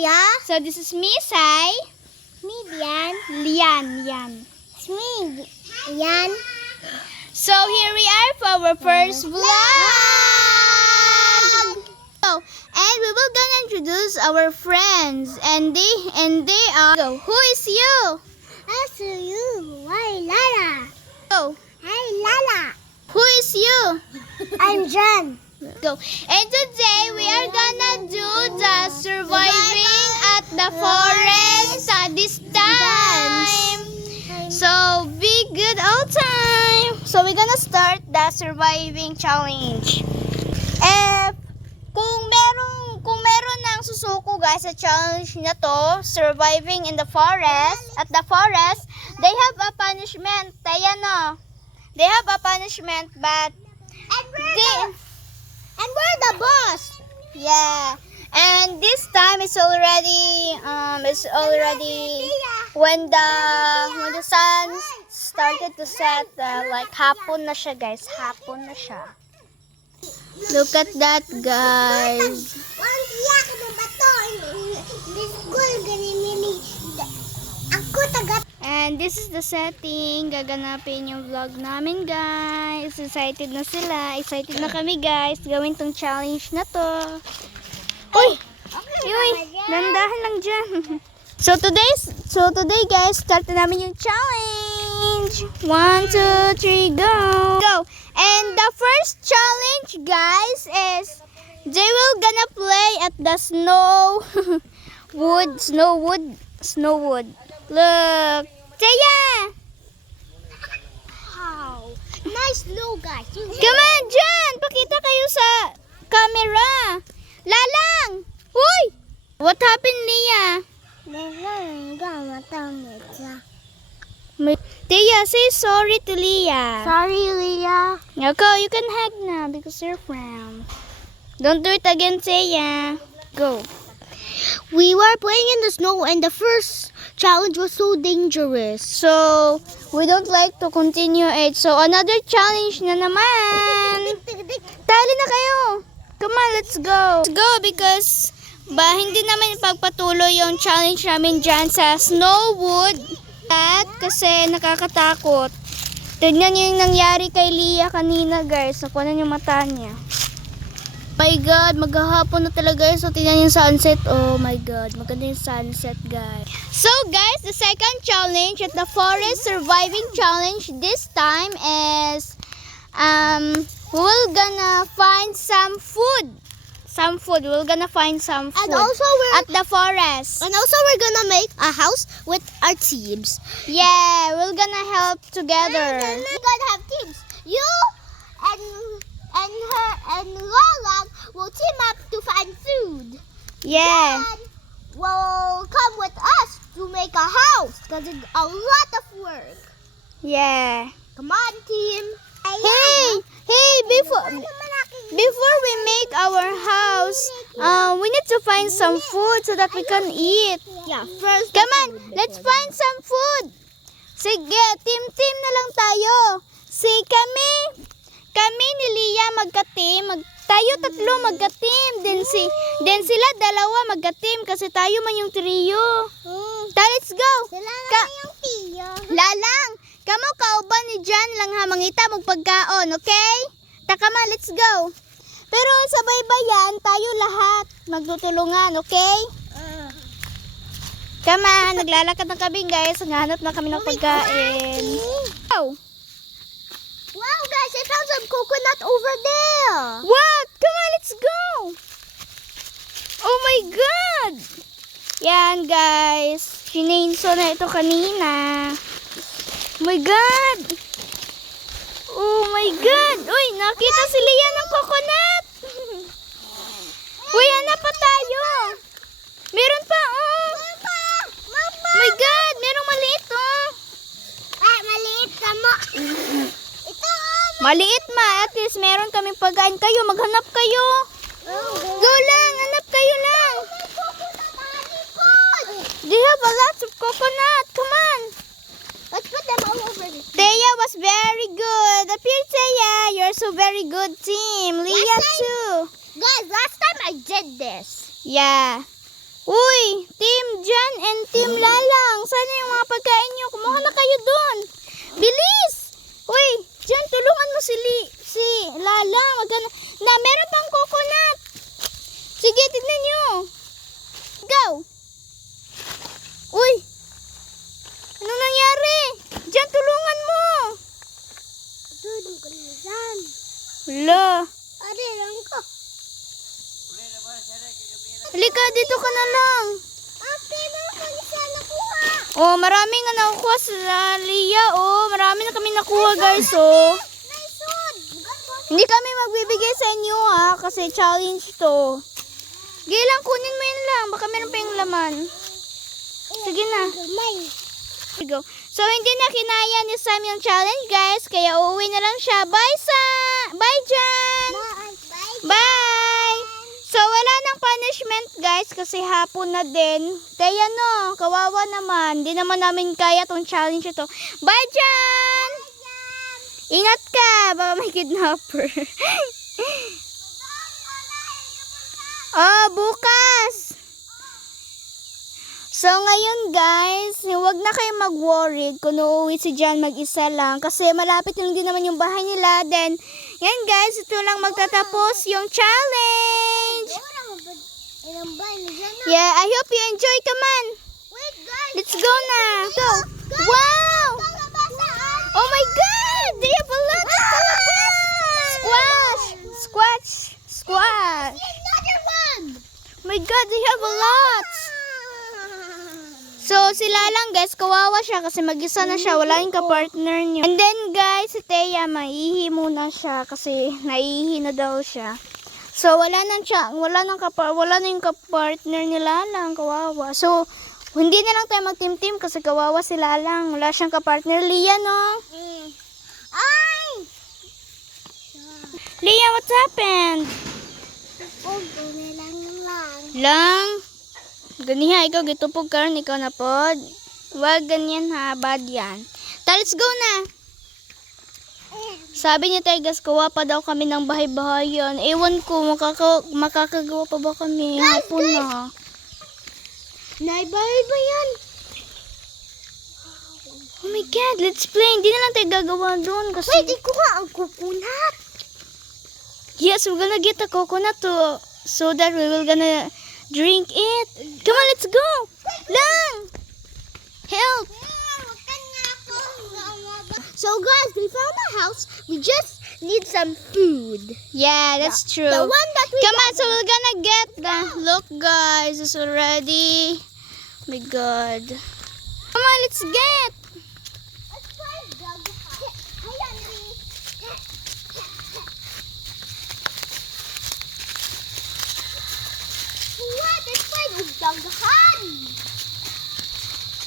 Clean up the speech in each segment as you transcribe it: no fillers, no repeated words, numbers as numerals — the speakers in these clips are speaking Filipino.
Thea. So this is me, Sai. Me, Lian. Lian. It's me, Lian. So here we are for our first vlog. So, and we will gonna introduce our friends, and they are. So, who is you? That's you. Why, Lala? Go. Hi, Lala. Who is you? I'm John. Go. And today we are gonna do the surviving at the forest this time. So be good all time. So we're gonna start the surviving challenge. Kung meron ng susuko guys sa challenge na to, surviving in the forest, at the forest, they have a punishment. Tayo no. They have a punishment, but And we're the boss. yeah. And this time it's already when the sun started to set, like hapon na siya guys, hapon na siya. Look at that guys. And this is the setting. Gaganapin yung vlog namin guys. Excited na sila. Excited na kami guys. Gawin tong challenge na to. Uy! Uy! Dandahan lang dyan. So today guys, start na namin yung challenge. 1, 2, 3, go! Go! And the first challenge guys is they will gonna play at the snow wood. Look! Taya! Wow. Nice snow, guys. Come on, Jan! Pakita kayo sa camera. Lalang! Uy! What happened, Leah? Tia, say sorry to Leah. Sorry, Leah. Go, you can hug now because you're friends. Don't do it again, Tia. Go. We were playing in the snow and the first challenge was so dangerous. So, we don't like to continue it. So, another challenge na naman. Tali na kayo. Come on, let's go. Let's go because hindi naman ipagpatuloy yung challenge namin dyan sa Snowwood. Kasi nakakatakot. Tignan nyo yung nangyari kay Leah kanina guys. Nakuha na yung mata niya. My God, maghahapon na talaga guys. So, tingnan yung sunset. Oh my God, maganda yung sunset guys. So guys, the second challenge at the forest surviving challenge this time is we're gonna find some food. We're gonna find some food And also at the forest. And also we're gonna make a house with our teams. Yeah, we're gonna help together. We're gonna have teams. You and her and Lola will team up to find food. Yeah. And will come with us to make a house because it's a lot of work. Yeah. Come on, team. Hey, before we make our house, we need to find some food so that we can eat. Yeah, first. Come on, let's find some food. Sige, team na lang tayo. Kami ni Leah magka-team. Tayo tatlo magka-team. Then sila dalawa magka-team kasi tayo man yung trio. Let's go. Sila na yung tiyo. Lalang, kamo kauban ni Jan lang ha, mangita mong pagkaon, okay? Takama, let's go. Pero sa baybayan, tayo lahat magtutulungan, okay? Kama, naglalakad na kami guys, naghahanap na kami ng pagkain. Wow! Wow, guys, I found some coconut over there. What? Come on, let's go! Oh my God! Yan guys, sinenso na ito kanina. Oh my God! Oh my God! Uy, nakita si Leah ng coconut! Uy, hanap pa tayo! Meron pa, oh! Mama! Oh my God! Merong maliit, oh! Maliit ka mo. Ito, Maliit ma, at least meron kaming pagkain. Kayo, maghanap kayo! Go lang! Hanap kayo lang! They have a lot of coconut! Come on! let's put them all over this. Thea was very good. Appear, Thea. You're so very good team. Leah too. Guys, last time I did this. Yeah. Uy, Team Jan and Team Lalang. Sana yung mga pagkain nyo. Kumuha na kayo dun. Bilis! Uy, Jan, tulungan mo si Lalang. Meron pang coconut. Sige, tignan nyo. Go! Uy! Anong nangyari? Jan, tulungan mo. Tulong ko na dyan. Wala. Ate, lang ko. Halika, dito ka na lang. Ate, meron ko isa nakuha. Oh, marami nga nakuha sa Lia. Oh, marami na kami nakuha, guys. Oh. Naisod. Hindi kami magbibigay sa inyo, ha. Kasi challenge to. Sige lang, kunin mo yun lang. Baka meron pa yung laman. Sige na. May. Go. So, hindi na kinaya ni Sam yung challenge, guys. Kaya uuwi na lang siya. Bye, Bye, Jan! Bye. Bye! So, wala nang punishment, guys. Kasi hapon na din. Kaya no, kawawa naman. Hindi naman namin kaya tong challenge ito. Bye, Jan! Ingat ka! Baka may kidnapper. Oh, bukas! So, ngayon guys, huwag na kayo mag-worry kung uuwi si Jan mag-isa lang. Kasi malapit lang din naman yung bahay nila. Then, yan guys, ito lang magtatapos yung challenge. Yeah, I hope you enjoy. Come on. Wait, guys. Let's go na. Go. Wow! Oh my God! They have a lot of calabasas! Squash! Squash! Squash! Another one. Oh my God, they have a lot! So, sila lang guys, kawawa siya kasi mag-isa na siya, wala yung ka-partner niya. And then guys, si Thea, maihi muna siya kasi naihi na daw siya. So, wala na yung ka-partner nila lang, kawawa. So, hindi na lang tayo mag-team-team kasi kawawa sila lang. Wala siyang ka-partner. Lia, no? Ay! Lia, what's happened? Oh, lang. Lang? Ganiha, ikaw gitupog karon ikaw na pod. Wag ganyan ha, bad yan. Let's go na. Sabi ni Tegas, kawa pa daw kami ng bahay-bahayan. Ewan ko, makakagawa pa ba kami? Hapon na. Naibahay ba yan? Oh my God, let's play. Hindi na lang tayo gagawa doon kasi... Pwede ko nga ang coconut. Yes, we're gonna get a coconut to, so that we will gonna drink it. Come on, let's go. Lang! Help! So guys, we found a house. We just need some food. Yeah, that's true. The one that we Come on, so we're gonna get the... Look, guys, it's already... Oh my God. Come on, let's get. Let's try dog. What? Let's try daghan.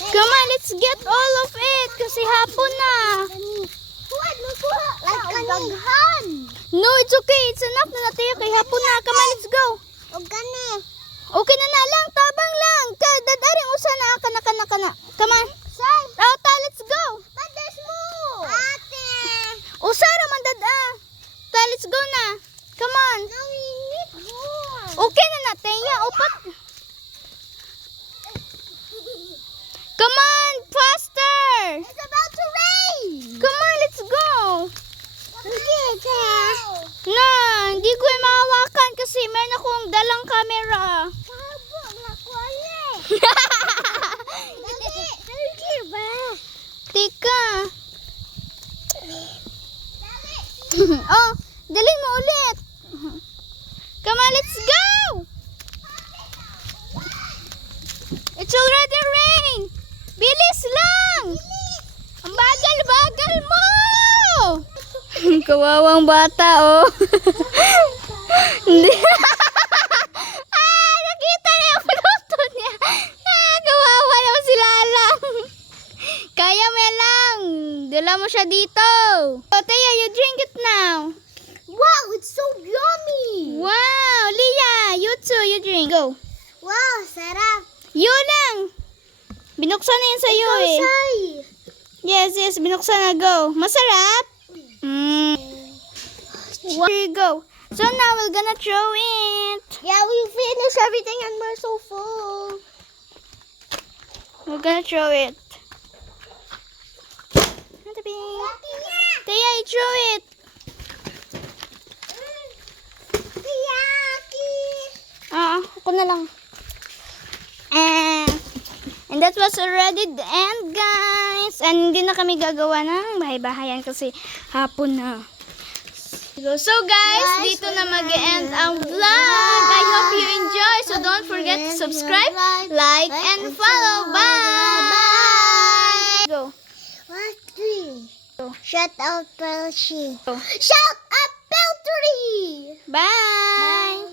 Come on, let's get all of it kasi hapon na. What? Magkuha. Daghan. No, it's okay. It's enough na natin kay hapon na. Come on, let's go. Gani. Okay na lang. Tabang lang. Dadaring usa na. Kana. Come on. Saan? Let's go. But there's more. Ate. Usa raman dada. Let's go na. Come on. No, we need more. Okay na natin. Upat. Come on, faster. It's about to rain. Come on, let's go. Sige, Na, hindi ko yung mahawakan kasi meron akong dalang camera. Sabo, nakuha. Dali. Dali ba? Teka. Oh, dali mo ulit. Come on, let's go. It's already rain. Bilis lang. Ang bagal-bagal mo. Kawawang bata, oh. Hindi. Nakita niya yung puluto niya. Kawawa naman si Lalang. Kaya mo lang. Dala mo siya dito. Teya, you drink it now. Wow, it's so yummy. Wow, Lia, you too, you drink. Go. Wow, sarap. You lang. Binuksan na yun sa'yo eh. Say. Yes, binuksan na. Go. Masarap? Here you go. So now we're gonna throw it. Yeah, we finished everything and we're so full. We're gonna throw it. Taya, throw it. Ako na lang. And that was already the end, guys. And hindi na kami gagawa ng bahay-bahayan kasi hapon na. So guys, dito na mag-end ang vlog. I hope you enjoy. So don't forget to subscribe, like, and follow. Bye! Go. What tree? Shut up, Belshi. Go. Shut up, Beltry! Bye!